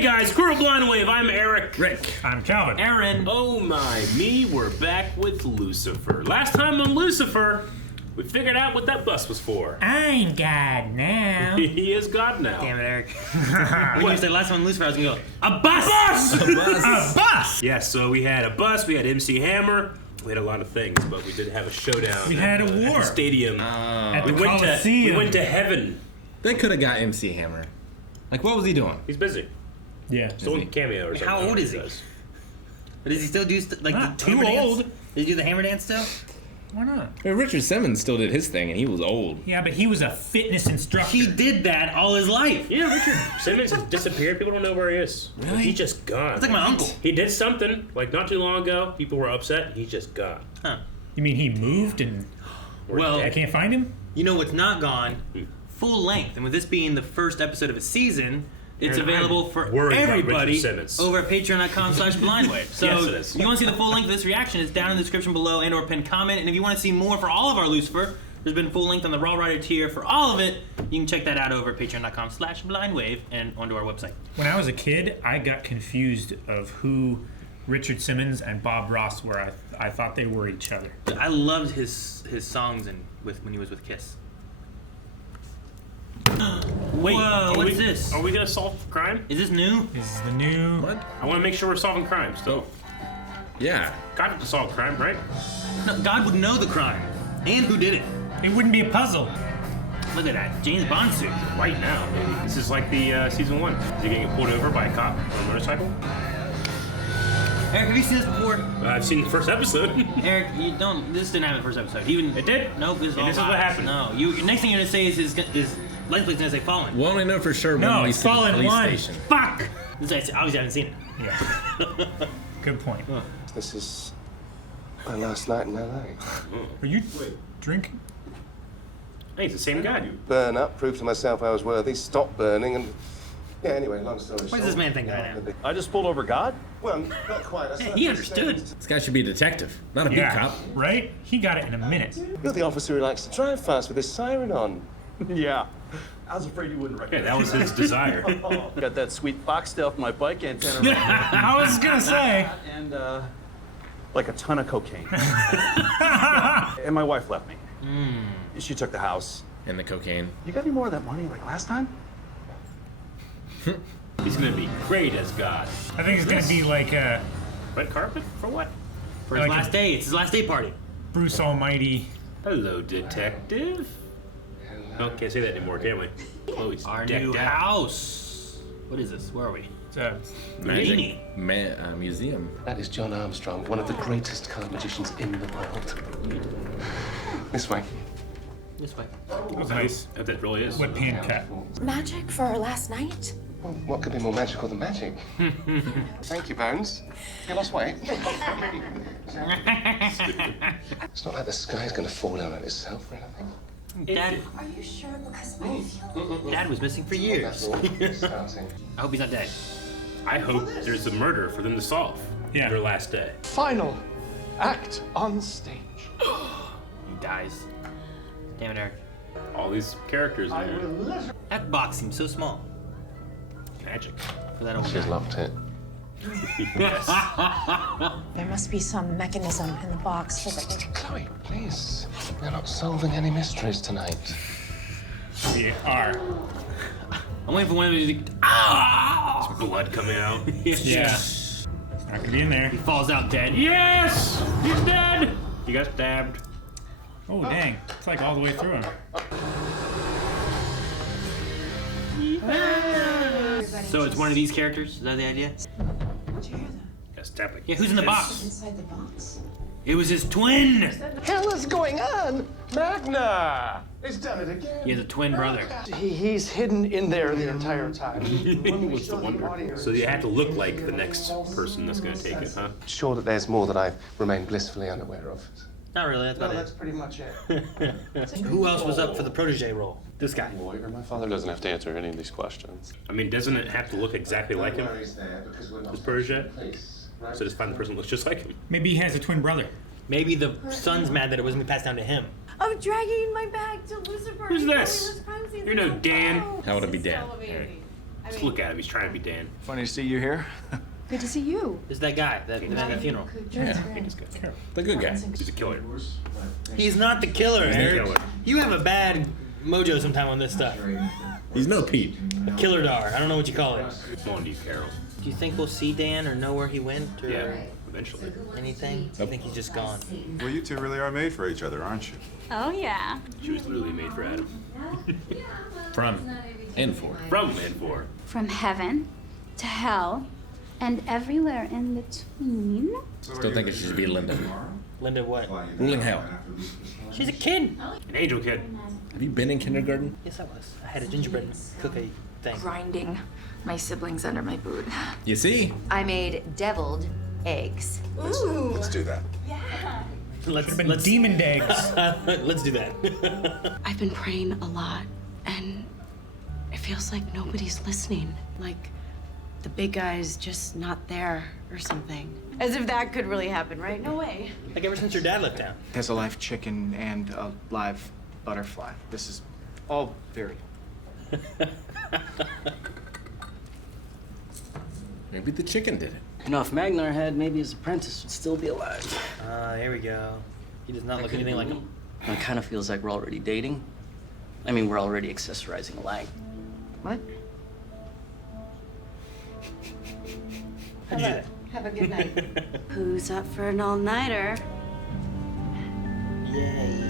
Hey guys, Squirrel Blind Wave, I'm Eric. Rick. I'm Calvin. Aaron. Oh my, we're back with Lucifer. Last time on Lucifer, we figured out what that bus was for. I'm God now. He is God now. Damn it, Eric. When you said last time on Lucifer, I was gonna go, a bus! A bus! Yes, so we had a bus, we had MC Hammer, we had a lot of things, but we did have a showdown. We had a at war. the stadium. At the we Coliseum. went to heaven. They could have got MC Hammer. Like, what was he doing? He's busy. Yeah. Still in cameo or something. How old is he? does. But does he still do like Not the too hammer old. dance? Did he do the hammer dance still? Why not? Well, Richard Simmons still did his thing, and he was old. Yeah, but he was a fitness instructor. He did that all his life. Yeah, Richard Simmons has disappeared. People don't know where he is. Really? He's just gone. It's like my uncle. He did something, like not too long ago. People were upset. He's just gone. Huh. You mean he moved and Well, I can't find him? you know what's not gone? Full length. And with this being the first episode of a season, it's Aaron, available I'm for worried about everybody Richard Simmons. over at patreon.com/blindwave. So Yes, it is. if you want to see the full length of this reaction, it's down in the description below and or pinned comment. And if you want to see more for all of our Lucifer, there's been full length on the Raw Rider tier for all of it. You can check that out over at patreon.com/blindwave and onto our website. When I was a kid, I got confused of who Richard Simmons and Bob Ross were. I thought they were each other. I loved his songs when he was with Kiss. Wait, Whoa, what's this? Are we gonna solve crime? Is this new? This is the new... What? I want to make sure we're solving crime still. Yeah. Got to solve crime, right? No, God would know the crime and who did it. It wouldn't be a puzzle. Look at that James Bond suit. Right now, maybe. This is like the season 1. Is he gonna get pulled over by a cop on a motorcycle? Eric, have you seen this before? I've seen the first episode. Eric, you don't. This didn't happen in the first episode. Even It did? Nope. This is all This is what lies. happened. No, next thing you're gonna say is Leslie's gonna say Fallen. We only know for sure No, when we it's see the Fallen police 1. station. Fuck. Obviously, I haven't seen it. Yeah. Good point. This is my last night in LA. Are you drinking? Hey, he's the same guy. Burn up, prove to myself I was worthy, stop burning, and yeah. Anyway, long story short. What does this man think right now? I just pulled over God? Well, not quite. I He understood. This guy should be a detective, not a beat Yeah. cop. Right? He got it in a minute. You're the officer who likes to drive fast with his siren on. Yeah. I was afraid you wouldn't Yeah, recognize that was his desire. Got that sweet foxtail off my bike antenna I was gonna say. and like a ton of cocaine. And my wife left me. She took the house. And the cocaine. You got any more of that money like last time? He's gonna be great as God. I think it's gonna be like Red carpet? For what? For his Like last day. It's his last day party. Bruce Almighty. Hello, detective. Oh, can't say that anymore, can we? Chloe's Our decked new out. house. What is this? Where are we? It's a Magic museum. That is John Armstrong, one of the greatest card magicians in the world. This way. This way. That was nice. I hope that really is. What pan cut? Magic for our last night? Well, what could be more magical than magic? Thank you, Bones. You lost weight. It's not like the sky's going to fall down on itself or anything. Dad, Are you sure? Because I feel... Dad was missing for That's years. all. It's starting. I hope he's not dead. I hope there's a murder for them to solve. Yeah. Their last day. Final act on stage. He dies. Damn it, Eric. All these characters in there. That box seems so small Magic. for that old She's guy. locked it. There must be some mechanism in the box so that they... Chloe, please. We're not solving any mysteries tonight. We are. I'm waiting for one of them to. Ah! Blood coming out. Yeah. It's not gonna be in there. He falls out dead. Yes! He's dead! He got stabbed. Oh dang. It's like all the way through him. So it's one of these characters? Is that the idea? Did you hear that? Got stabbed. Yeah, who's in the box? Inside the box? It was his twin! Hell is going on? Magna! He's done it again. He has a twin brother. He's hidden in there the entire time. What's the wonder? So you have to look like the next person that's gonna take it, huh? Sure that there's more that I've remained blissfully unaware of. Not really, that's No, about that's it. pretty much it. Who else was up for the protege role? This guy. Lawyer, my father doesn't have to answer any of these questions. I mean, doesn't it have to look exactly like him? Worries there, because we're not His protege? police, right? So just find the person that looks just like him. Maybe he has a twin brother. Maybe the son's mad that it wasn't passed down to him. I'm dragging my bag to Lucifer. Who's He told me this? it was crime scene. You're no Dan. How would it be Dan? Just look at him. He's trying to be Dan. Funny to see you here. Good to see you. It's that guy that at the funeral. Yeah. The good guy. He's a killer. He's not the killer, He's the Eric. killer. You have a bad mojo sometime on this stuff. He's no Pete. A killer dar. I don't know what you call it. On to you, Carol. Do you think we'll see Dan or know where he went or Yeah, eventually. anything? I think he's just gone. Well, you two really are made for each other, aren't you? Oh, yeah. She was literally made for Adam. From and for. From and for. From heaven to hell and everywhere in between. Still think it should be Linda. Linda what? Ruling hell. She's a kid. An angel kid. Have you been in kindergarten? Yes, I was. I had a gingerbread cookie thing. Grinding my siblings under my boot. You see? I made deviled eggs. Let's do that. Let's demon eggs. Let's do that. I've been praying a lot, and it feels like nobody's listening. Like the big guy's just not there or something. As if that could really happen, right? No way. Like ever since your dad left town. Has a live chicken and a live butterfly. This is all very. Maybe the chicken did it. You know, if Magnar had, maybe his apprentice would still be alive. Here we go. He does not look anything like him. It kind of feels like we're already dating. I mean, we're already accessorizing a lie. What? Have a good night. Who's up for an all-nighter? Yay.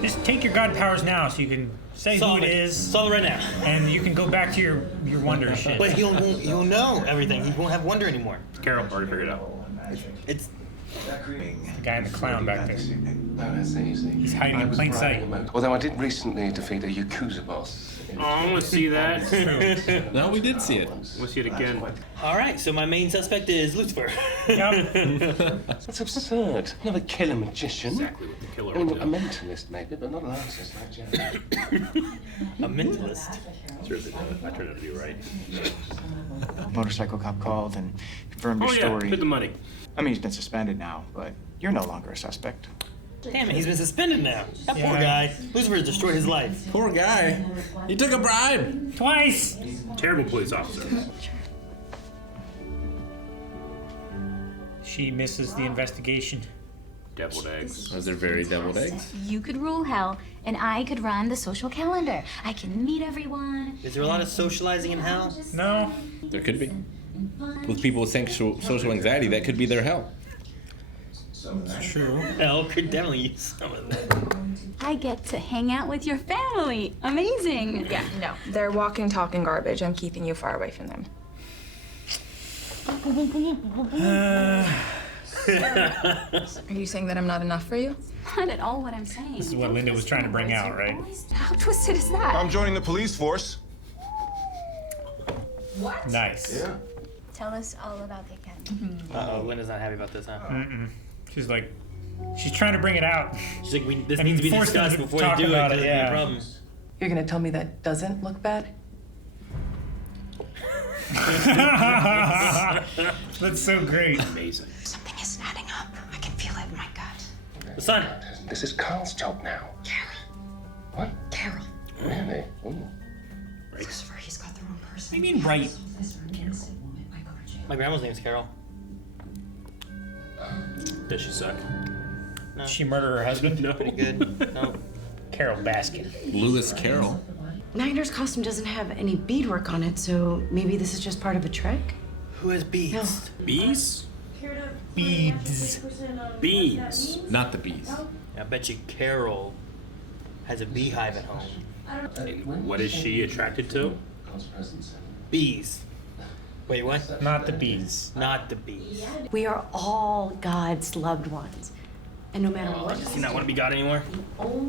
Just take your god powers now so you can say Solve who it it. is. Solve it right now. And you can go back to your wonder shit. But he'll know everything. He won't have wonder anymore. Carol already figured it out. It's The guy in the clown back there. No, that's easy. He's hiding in plain sight. Although I did recently defeat a Yakuza boss. Oh, I want to see that. No, we did see it. We'll see it again. all right. So my main suspect is Lucifer. That's absurd. Never kill a magician. Exactly what the killer I mean, would a do. mentalist maybe, but not an artist like Jack. A mentalist. Seriously, I turned out to be right. Motorcycle cop called and confirmed your Oh, yeah, story. put the money. I mean, he's been suspended now, but you're no longer a suspect. Damn it, he's been suspended now. That poor Yeah. guy. Lucifer destroyed his life. Poor guy. He took a bribe. Twice! Terrible police officer. She misses the investigation. Deviled eggs. Those are very deviled eggs. You could rule hell, and I could run the social calendar. I can meet everyone. Is there a lot of socializing in hell? No. There could be. With people with social anxiety, that could be their hell. True. Hell could definitely use some of that. I get to hang out with your family. Amazing. Yeah, no. They're walking, talking garbage. I'm keeping you far away from them. Are you saying that I'm not enough for you? Not at all what I'm saying. This is what Linda was trying to bring out, right? How twisted is that? I'm joining the police force. Nice. Tell us all about the academy. Uh-oh, Linda's not happy about this, huh? She's like, she's trying to bring it out. She's like, this And needs to be force them discussed to before talk you do it, about because it, it'll be a yeah. problem. You're gonna tell me that doesn't look bad? That's so great. Amazing. Something isn't adding up. I can feel it in my gut. The son. This is Carl's job now. Carol. What? Carol. Really? Ooh. Lucifer, he's got the wrong person. What do you mean, right? My grandma's name's Carol. Does she suck? No. She murder her husband? No. Pretty good. No. Carol Baskin. Lewis Carroll. Niner's costume doesn't have any beadwork on it, so maybe this is just part of a trick? Who has beads? Bees? Beads. Bees. Not the bees. I bet you Carol has a beehive at home. And what is she attracted to? Bees. Wait, what? Not the bees. Not the bees. We are all God's loved ones. And no matter what, Does he not want to be God anymore?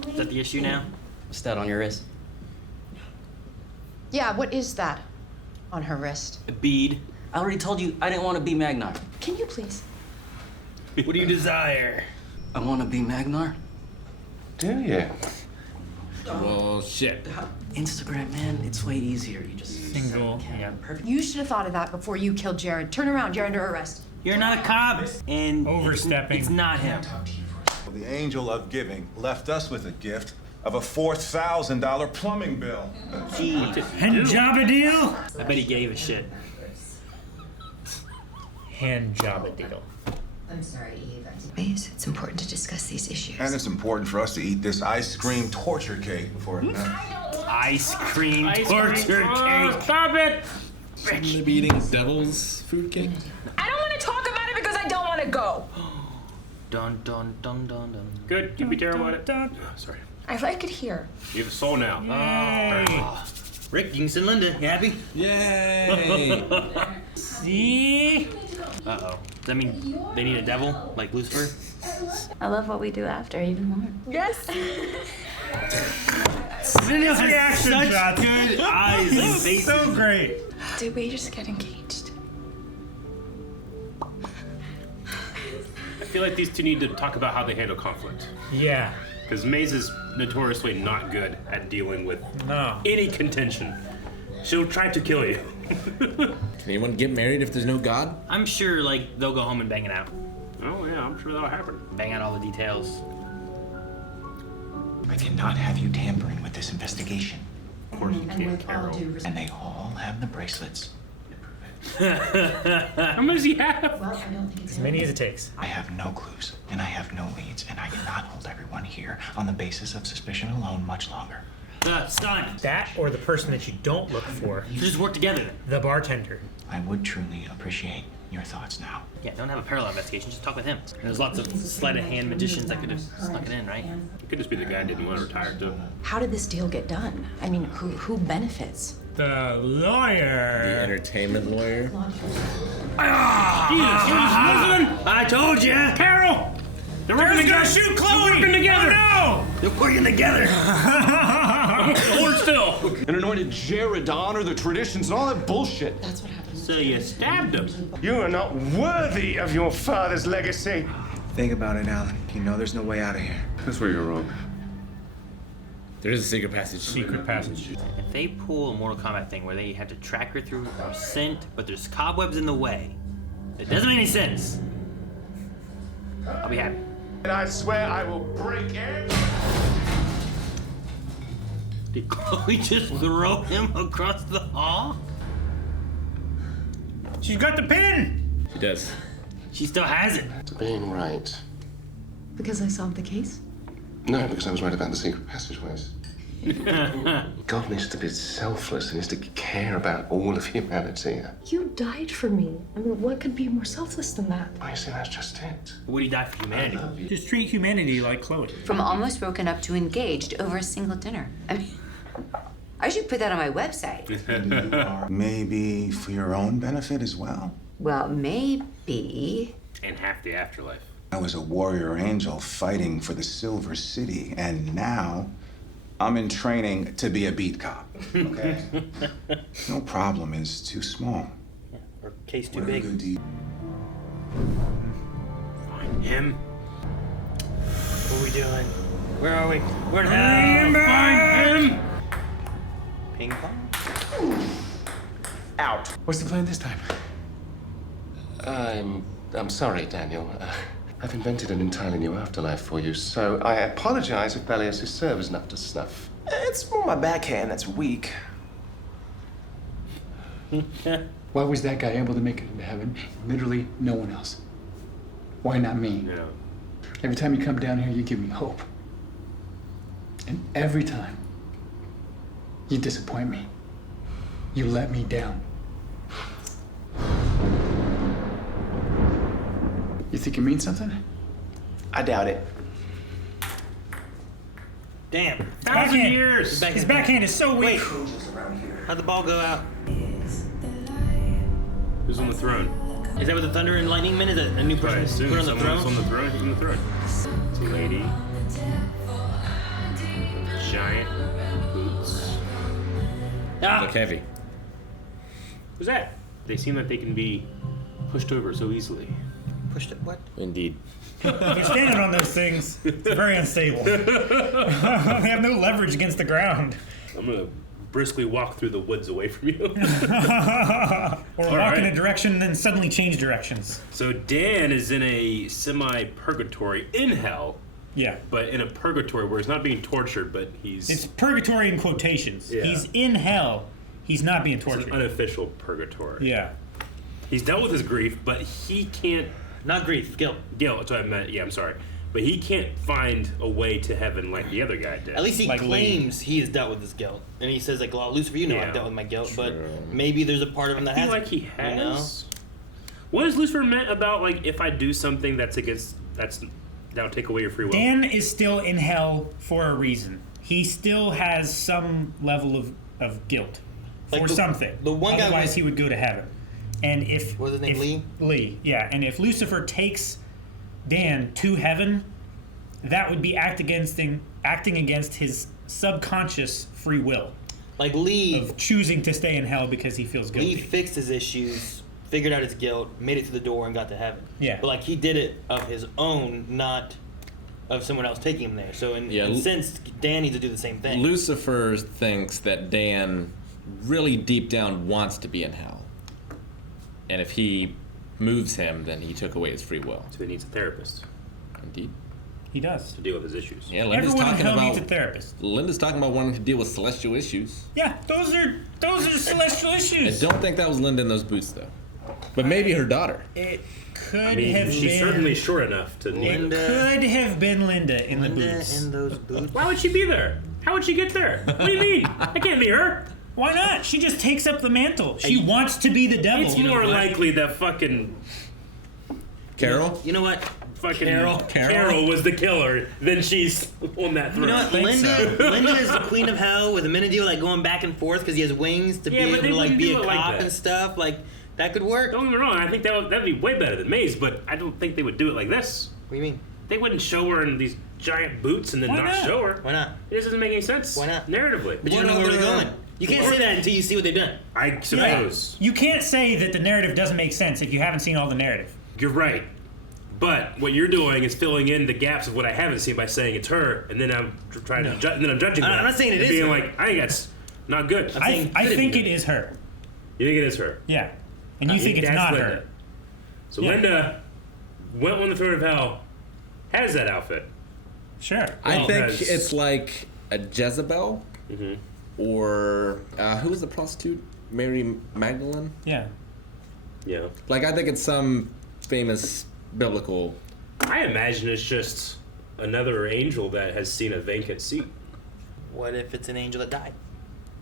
Is that the issue now? What's that on your wrist? Yeah, what is that on her wrist? A bead. I already told you I didn't want to be Magnar. Can you please? What do you desire? I want to be Magnar. Do you? Well, shit. Instagram, man, it's way easier. You just Single. Yeah. perfect. You should have thought of that before you killed Jared. Turn around, you're under arrest. You're not a cop. And Overstepping. It's not him. The angel of giving left us with a gift of a $4,000 plumbing bill. Hand job a deal? I bet he gave a shit. Hand job a deal. I'm sorry, Eve. It's important to discuss these issues. And it's important for us to eat this ice cream torture cake before it Ice cream torture cake. Stop it! Shouldn't they be eating devil's food cake? I don't want to talk about it because I don't want to go. Dun dun dun dun dun. Good. You'd be terrible at it. Oh, sorry. I like it here. You have a soul now. Oh. Rick, you can send Linda. You happy? Yay! See? Uh-oh. Does that mean they need a devil, like Lucifer? I love what we do after even more. Yes. Cindy's reaction Such shots. good eyes and faces. So great. Did we just get engaged? I feel like these two need to talk about how they handle conflict. Yeah. Because Maze is notoriously not good at dealing with any contention. She'll try to kill you. Can anyone get married if there's no God? I'm sure, like, they'll go home and bang it out. Oh, yeah, I'm sure that'll happen. Bang out all the details. I cannot have you tampering with this investigation. Of course you can't, Carol. And they all have the bracelets. How many does he have? Well, I don't think it's As many as it takes. I have no clues, and I have no leads, and I cannot hold everyone here on the basis of suspicion alone much longer. Son. That or the person that you don't look for. You just work together. The bartender. I would truly appreciate your thoughts now. Yeah, don't have a parallel investigation. Just talk with him. There's lots of sleight of hand magicians that could have snuck it in, right? It could just be the guy who didn't want to retire, too. How did this deal get done? I mean, who benefits? The lawyer. The entertainment lawyer. I told you, Carol! They're working together. Shoot Chloe! They're working together. Oh, they're working together. Hold still. An anointed Jared to honor the traditions and all that bullshit. That's what happened. So you stabbed him. You are not worthy of your father's legacy. Think about it, Alan. You know there's no way out of here. That's where you're wrong. There is a secret passage. Secret passage. If they pull a Mortal Kombat thing where they have to track her through her scent, but there's cobwebs in the way, it doesn't make any sense. I'll be happy. And I swear I will break it. Did Chloe just throw him across the hall? She's got the pin! She does. She still has it. To being right. Because I solved the case? No, because I was right about the secret passageways. God needs to be selfless. He needs to care about all of humanity. You died for me. I mean, what could be more selfless than that? I see, that's just it. Would he die for humanity? Just treat humanity like Chloe. From almost broken up to engaged over a single dinner. I mean, I should put that on my website. Maybe for your own benefit as well. Well, maybe. And half the afterlife. I was a warrior angel fighting for the Silver City, and now I'm in training to be a beat cop. Okay? No problem is too small. Yeah, or case too Whatever big. good deed- Find him. What are we doing? Where are we? Where the hell? Find him! Ping pong? Out. What's the plan this time? I'm sorry, Daniel. I've invented an entirely new afterlife for you, so I apologize if Belias' serve isn't up to snuff. It's more my backhand that's weak. Why was that guy able to make it into heaven? Literally no one else. Why not me? Yeah. Every time you come down here, you give me hope. And every time, you disappoint me. You let me down. You think it means something? I doubt it. Damn. 1,000 years! His backhand is so weak. Wait. How'd the ball go out? Who's on the throne? Is that what the Thunder and Lightning meant? Is that a new person I assume put on the someone's throne? on the throne. Who's on the throne? It's a lady. Giant boots. Ah! Look heavy. Who's that? They seem like they can be pushed over so easily. Pushed it? What? Indeed. If you're standing on those things, it's very unstable. They have no leverage against the ground. I'm gonna briskly walk through the woods away from you. Or walk in a direction and then suddenly change directions. So Dan is in a semi-purgatory in hell Yeah. But in a purgatory where he's not being tortured, but he's... It's purgatory in quotations. Yeah. He's in hell. He's not being It's tortured. an unofficial purgatory. Yeah. He's dealt with his grief, but he can't... Not grief, guilt. Guilt, that's what I meant. Yeah, I'm sorry. But he can't find a way to heaven like the other guy did. At least he claims he has dealt with his guilt. And he says, like, well, Lucifer, you know I've dealt with my guilt, but maybe there's a part of him that I feel hasn't. like he has. You know? What has Lucifer meant about, like, if I do something that'll take away your free will? Dan is still in hell for a reason. He still has some level of guilt for something. The one guy Otherwise, he would go to heaven. And if... What was his name, Lee? Lee, yeah. And if Lucifer takes Dan to heaven, that would be acting against his subconscious free will. Like Lee... Of choosing to stay in hell because he feels guilty. Lee fixed his issues, figured out his guilt, made it to the door, and got to heaven. Yeah. But, like, he did it of his own, not of someone else taking him there. So, in a sense, Dan needs to do the same thing. Lucifer thinks that Dan really deep down wants to be in hell. And if he moves him, then he took away his free will. So he needs a therapist. Indeed. He does. To deal with his issues. Yeah, Linda's Everyone in talking hell about needs a therapist. Linda's talking about wanting to deal with celestial issues. Yeah, those are celestial I issues. don't think that was Linda in those boots, though. But maybe her daughter. It could I mean, have she's been. certainly short enough to need It could have been Linda in the boots. in those boots. Why would she be there? How would she get there? What do you mean? I can't be her. Why not? She just takes up the mantle. She wants to be the devil. It's more likely that fucking Carol? You know what? Fucking Carol? Carol was the killer. Then she's on that throne. You know what? Linda is the queen of hell with Amenadiel, like, going back and forth because he has wings to be able to, like, be a cop and stuff. Like, that could work. Don't get me wrong. I think that'd be way better than Maze, but I don't think they would do it like this. What do you mean? They wouldn't show her in these giant boots and then not show her. Why not? It just doesn't make any sense. Why not? Narratively. But you don't know where they're going. You can't say that until you see what they've done. I suppose. You can't say that the narrative doesn't make sense if you haven't seen all the narrative. You're right. But what you're doing is filling in the gaps of what I haven't seen by saying it's her, and then I'm trying to and then I'm judging that. I'm not saying it and is being her. like, I think that's not good. I think it is her. You think it is her? Yeah. And you think it's that's not Linda. her. So Yeah. Linda went on the throne of hell, has that outfit. Sure. I think it's like a Jezebel, Mm-hmm. or who was the prostitute? Mary Magdalene? Yeah. Yeah. Like, I think it's some famous biblical... I imagine it's just another angel that has seen a vacant seat. What if it's an angel that died?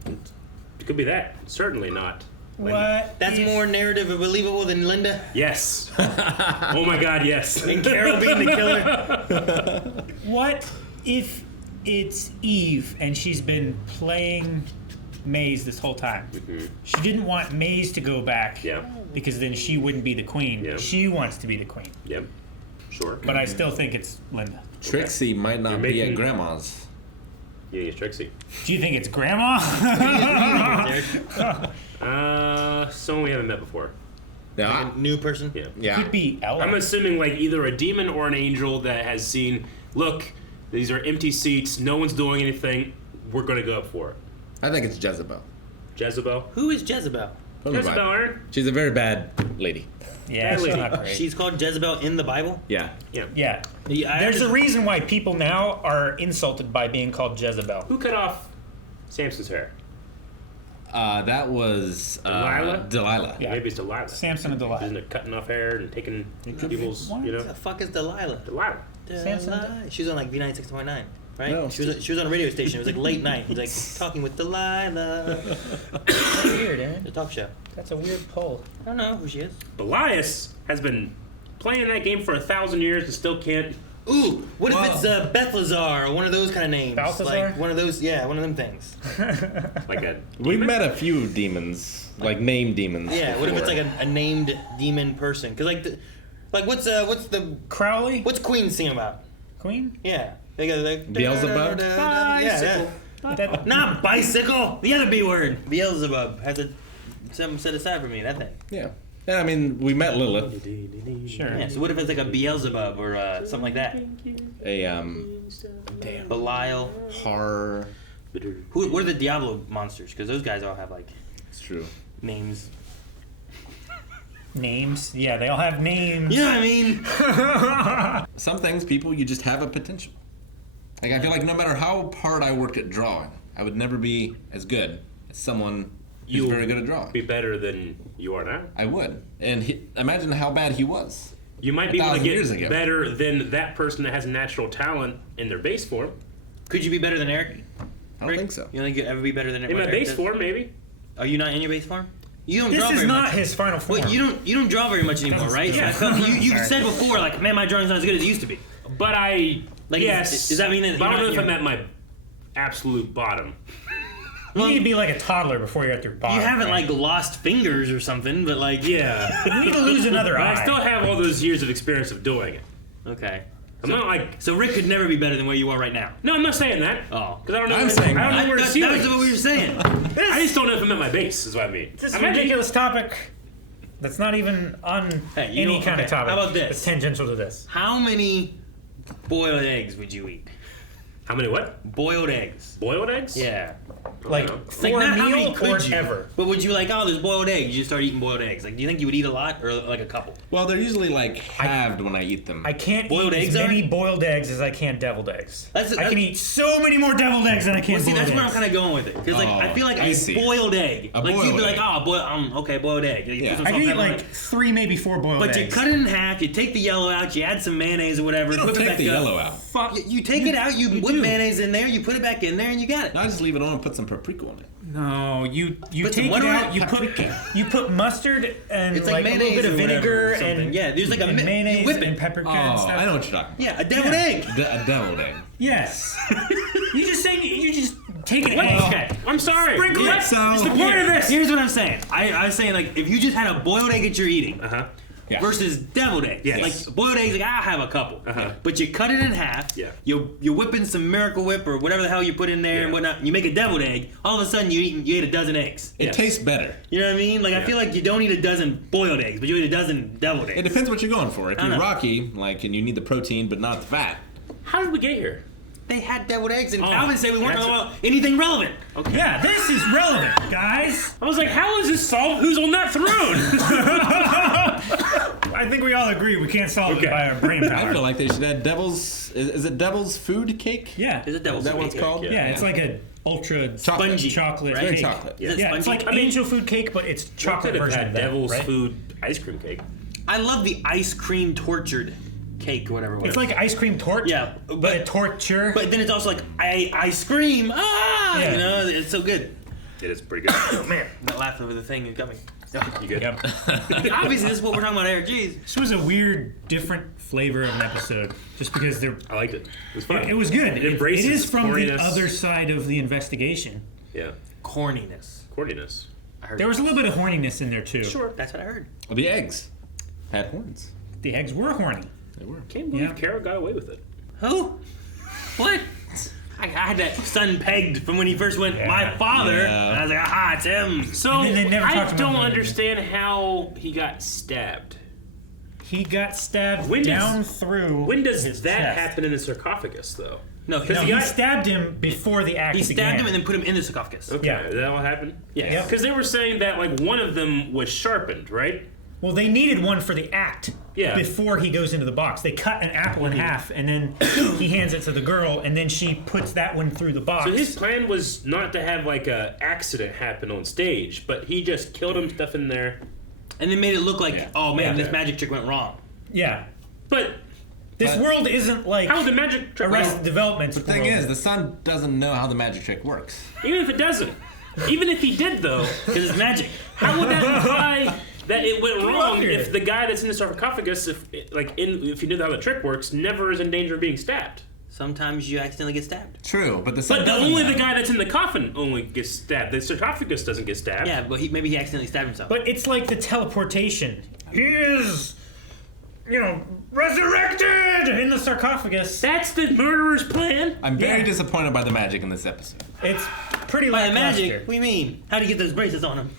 It could be that. Certainly not. What? That's more narrative believable than Linda? Yes. Oh my God, yes. And Carol being the killer? What if it's Eve and she's been playing Maze this whole time? Mm-hmm. She didn't want Maze to go back because then she wouldn't be the queen. Yeah. She wants to be the queen. Yep. Sure. But I still think it's Linda. Trixie might not be at Grandma's. Yeah, it's Trixie. Do you think it's Grandma? Someone we haven't met before. Yeah. Like a new person? Yeah. Could be Ella. I'm assuming like either a demon or an angel that has seen, look, these are empty seats, no one's doing anything, we're gonna go up for it. I think it's Jezebel. Jezebel? Who is Jezebel? Jezebel, Aaron? She's a very bad lady. Yeah, she's not great. She's called Jezebel in the Bible? Yeah. Yeah. There's a reason why people now are insulted by being called Jezebel. Who cut off Samson's hair? That was Delilah. Yeah. Maybe it's Delilah. Samson and Delilah. Isn't it cutting off hair and taking people's, you know? What the fuck is Delilah? Delilah. She was on like V96.9, right? No. She was on a radio station. It was like late night. It was like talking with Delilah. That's weird, Aaron. The talk show. That's a weird poll. I don't know who she is. Belias has been playing that game for 1,000 years and still can't. Ooh, what if it's Bethlazar or one of those kind of names? Balthazar? Like one of those, yeah, one of them things. Like a. We've met a few demons, like named demons. Yeah, what if it's before. like a named demon person? Cause like what's the Crowley? What's Queen sing about? Queen? Yeah, they got like Beelzebub? Yeah. Not bicycle. The other B word. Beelzebub has something set aside for me. That thing. Yeah. Yeah, I mean, we met Lilith. Sure. Yeah. So what if it's like a Beelzebub or something like that? A Belial. horror. What are the Diablo monsters? Because those guys all have like It's true. names. Names? Yeah, they all have names. You know what I mean? Some things, people, you just have a potential. Like, I feel like no matter how hard I worked at drawing, I would never be as good as someone who's very good at drawing. Be better than you are now. I would. And imagine how bad he was. You might be able to get better than that person that has natural talent in their base form. Could you be better than Eric? I don't think so. You think you'd ever be better than Eric? In my base form, maybe. Are you not in your base form? You don't This draw is very not much. his final form. Well, you don't draw very much anymore, right? Yeah. You've said before, like, man, my drawing's not as good as it used to be. But yes. Does that mean that? But I don't know if I'm at my absolute bottom. You need to be like a toddler before you're at your bottom. You haven't right? like lost fingers or something, but like yeah. You need to lose another But eye. I still have all those years of experience of doing it. Okay. I'm not like so. Rick could never be better than where you are right now. No, I'm not saying that. Oh, because I don't know. I'm saying I don't know where to see That's what we were saying. I just don't know if I'm at my base. Is what I mean. This is a ridiculous topic. That's not even on any kind of topic. How about this? It's tangential to this. How many boiled eggs would you eat? How many what? Boiled eggs. Boiled eggs? Yeah. Like for a not how many meal could or you? ever. But would you like, oh, there's boiled eggs, you start eating boiled eggs. Like, do you think you would eat a lot or like a couple? Well, they're usually like halved when I eat them. I can't Boiled eat eggs as many are? boiled eggs as I can deviled eggs. That's- I can eat so many more deviled eggs than I can Well, see, boiled that's eggs. where I'm kind of going with it. Because, like, I feel like I a see. boiled egg. A Like, you'd boiled be like, egg. oh, okay, boiled egg. You Yeah. put some I salt, can eat pepper on like it. 3, maybe 4 boiled But eggs. you cut it in half, you take the yellow out, you add some mayonnaise or whatever. You don't whip it take back the up. yellow out. You take it out, you whip mayonnaise in there, you put it back in there, and you got it. No, I just leave it on and put some paprika on it. No, you Put some take what it on out. it? You put mustard and It's like like a little bit mayonnaise of or whatever vinegar or something. and Yeah, there's like a and mi- you mayonnaise whip it. and paprika Oh, and stuff. I know what you're talking about. Yeah, a deviled egg. A deviled egg. Yes. You just saying you just take an Wait, egg. okay. I'm sorry. Sprinkle Yeah, it. so- it's the point of this. Here's what I'm saying. I was saying, like, if you just had a boiled egg that you're eating Yeah. versus deviled eggs. Yes. Like, boiled eggs, like, I'll have a couple. But you cut it in half. Yeah. You're whipping some Miracle Whip or whatever the hell you put in there and whatnot. And you make a deviled egg. All of a sudden, you ate a dozen eggs. It tastes better. You know what I mean? Like, I feel like you don't eat a dozen boiled eggs, but you eat a dozen deviled eggs. It depends what you're going for. If I you're know. Rocky, like, and you need the protein but not the fat. How did we get here? They had deviled eggs, and Oh, Calvin said we weren't that's talking about anything relevant. Okay. Yeah, this is relevant, guys. I was like, how is this solved? Who's on that throne? I think we all agree we can't solve it by our brain power. I feel like they should add devil's. Is it devil's food cake? Yeah. Is it devil's Is that food what it's cake? called? Yeah, it's like a ultra Spongy, chocolate right? Very cake. chocolate. Is it Yeah, it's spongy? like angel food cake, but it's chocolate Could have version had of that, devil's right? food ice cream cake. I love the ice cream tortured cake or whatever it was. It's like ice cream torch. Yeah, but a torture. But then it's also like ice cream. Ah, Yeah. you know, it's so good. It is pretty good. Oh man, that laugh over the thing you got me. You good? Yep. Obviously, this is what we're talking about here. Jeez. This was a weird, different flavor of an episode, just because there. I liked it. It was fun. It was good. It embraces it is from the corniness. other side of the investigation. Yeah. Corniness. Corniness. I heard There was a little bit of horniness in there too. Sure, that's what I heard. Well, the eggs had horns. The eggs were horny. They were. Can't believe Yeah. Kara got away with it. Who? What? I had that son pegged from when he first went, my father. Yeah. And I was like, aha, it's him. So And then they never I talked about don't him again. understand how he got stabbed. He got stabbed When does- down through. When does his that chest. happen in the sarcophagus, though? No, No, he got- stabbed him before the act he began. stabbed him and then put him in the sarcophagus. Okay, Yeah. is that what happened? Yeah. Yep. Because they were saying that like one of them was sharpened, right? Well, they needed one for the act. Yeah. Before he goes into the box, they cut an apple in half, and then he hands it to the girl, and then she puts that one through the box. So his plan was not to have like a accident happen on stage, but he just killed him, stuff in there. And then made it look like, oh man, Yeah. this magic trick went wrong. Yeah. But This world isn't like how would the magic trick Arrested Development's The thing world. is, the son doesn't know how the magic trick works. Even if it doesn't, even if he did though, Because it's magic. how would that imply that it went wrong here. if the guy that's in the sarcophagus, if he knew how the trick works, never is in danger of being stabbed? Sometimes you accidentally get stabbed. True, but the son But doesn't only know. the guy that's in the coffin only gets stabbed. The sarcophagus doesn't get stabbed. Yeah, but maybe he accidentally stabbed himself. But it's like the teleportation. He is, resurrected in the sarcophagus. That's the murderer's plan. I'm very Yeah. disappointed by the magic in this episode. It's pretty By the lackluster. magic, what do you mean? How'd he get those bracelets on him?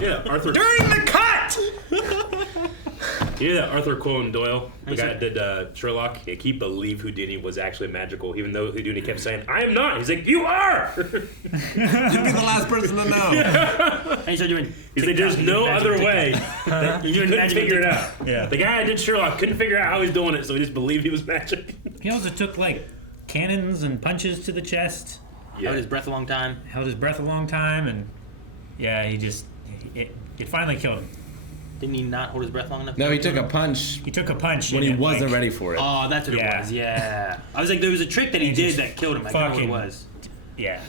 Yeah, Arthur. During the cut! You know that Arthur Conan Doyle, the guy that did Sherlock? He can't believe Houdini was actually magical, even though Houdini kept saying, "I am not." He's like, "You are." You'd be the last person to know. And you start doing. He's like, "There's no other way." You couldn't figure it out. Yeah. The guy that did Sherlock couldn't figure out how he's doing it, so he just believed he was magic. He also took like cannons and punches to the chest. Held his breath a long time. And yeah, it finally killed him. Didn't he not hold his breath long enough? No, he took a punch. He took a punch when he and wasn't like, ready for it. Oh, that's what it was. Yeah. I was like, there was a trick that he did that killed him. I don't know what it was. Yeah.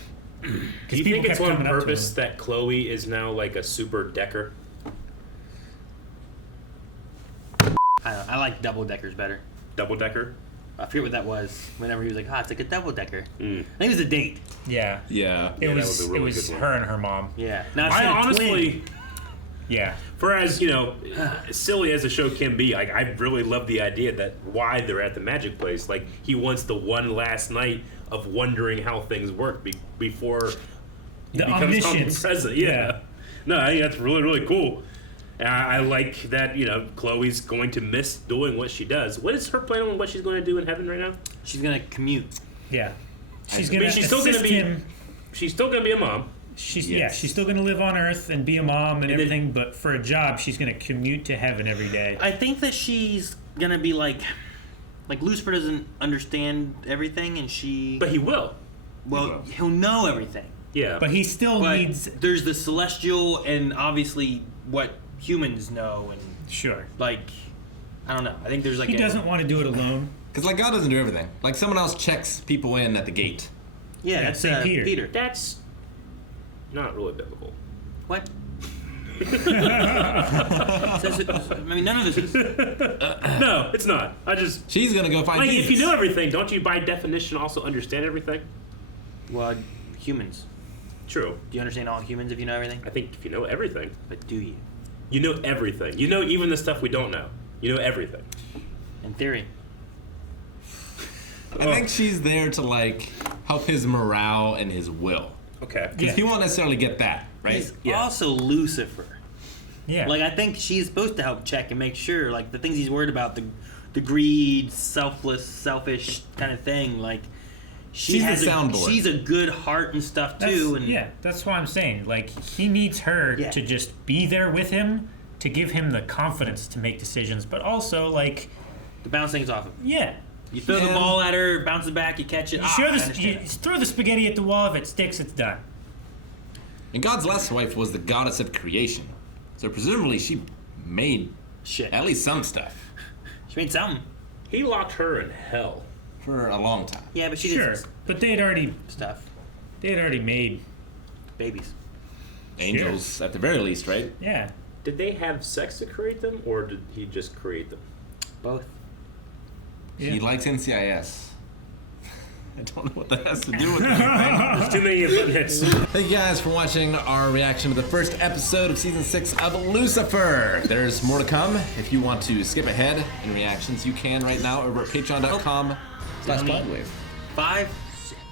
Do you think it's on purpose that Chloe is now like a super decker? I don't know. I like double deckers better. Double decker? I forget what that was. Whenever he was like, it's like a double decker. I think it was a date. Yeah. Yeah. It was her and her mom. Yeah. Now I honestly. twin. Yeah. For as silly as the show can be, like I really love the idea that why they're at the magic place. Like he wants the one last night of wondering how things work before he the becomes omniscience. omnipresent. Yeah. No, I think that's really, really cool. I like that, Chloe's going to miss doing what she does. What is her plan on what she's going to do in heaven right now? She's going to commute. Yeah. She's still going to be him. She's still going to be a mom. She's still going to live on Earth and be a mom and everything, but for a job, she's going to commute to heaven every day. I think that she's going to be like Lucifer doesn't understand everything, and she... But he will. Well, he'll know everything. Yeah. But he still needs... There's the celestial and obviously what humans know, and... Sure. Like, I don't know. I think there's like he doesn't want to do it alone. Because like God doesn't do everything. Like someone else checks people in at the gate. Yeah, that's Peter. That's not really biblical. What? None of this is. No, it's not. She's gonna go find. Like, Jesus. if you know everything, don't you by definition also understand everything? Well, humans. True. Do you understand all humans if you know everything? I think if you know everything. But do you? You know everything. You know even the stuff we don't know. You know everything. In theory. I think she's there to like help his morale and his will. Okay. Because he won't necessarily get that, right? He's also Lucifer. Yeah. Like I think she's supposed to help check and make sure, like the things he's worried about, the greed, selfish kind of thing. Like she's the soundboard. She's a good heart and stuff too. That's what I'm saying. Like he needs her to just be there with him to give him the confidence to make decisions, but also like to bounce things off him. Yeah. You throw the ball at her, it bounces back, you catch it. You throw the spaghetti at the wall. If it sticks, it's done. And God's last wife was the goddess of creation, so presumably she made at least some stuff. She made something. He locked her in hell for a long time. Yeah, but she did But they had already stuff. They had already made babies, angels at the very least, right? Yeah. Did they have sex to create them, or did he just create them? Both. He likes NCIS. I don't know what that has to do with anything. There's too many hits. Thank you guys for watching our reaction to the first episode of Season 6 of Lucifer. There's more to come. If you want to skip ahead in reactions, you can right now over at patreon.com/blindwave. 5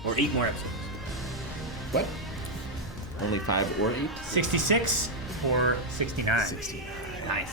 or 8 more episodes. What? Only 5 or 8? 66 or 69? 69. Nice.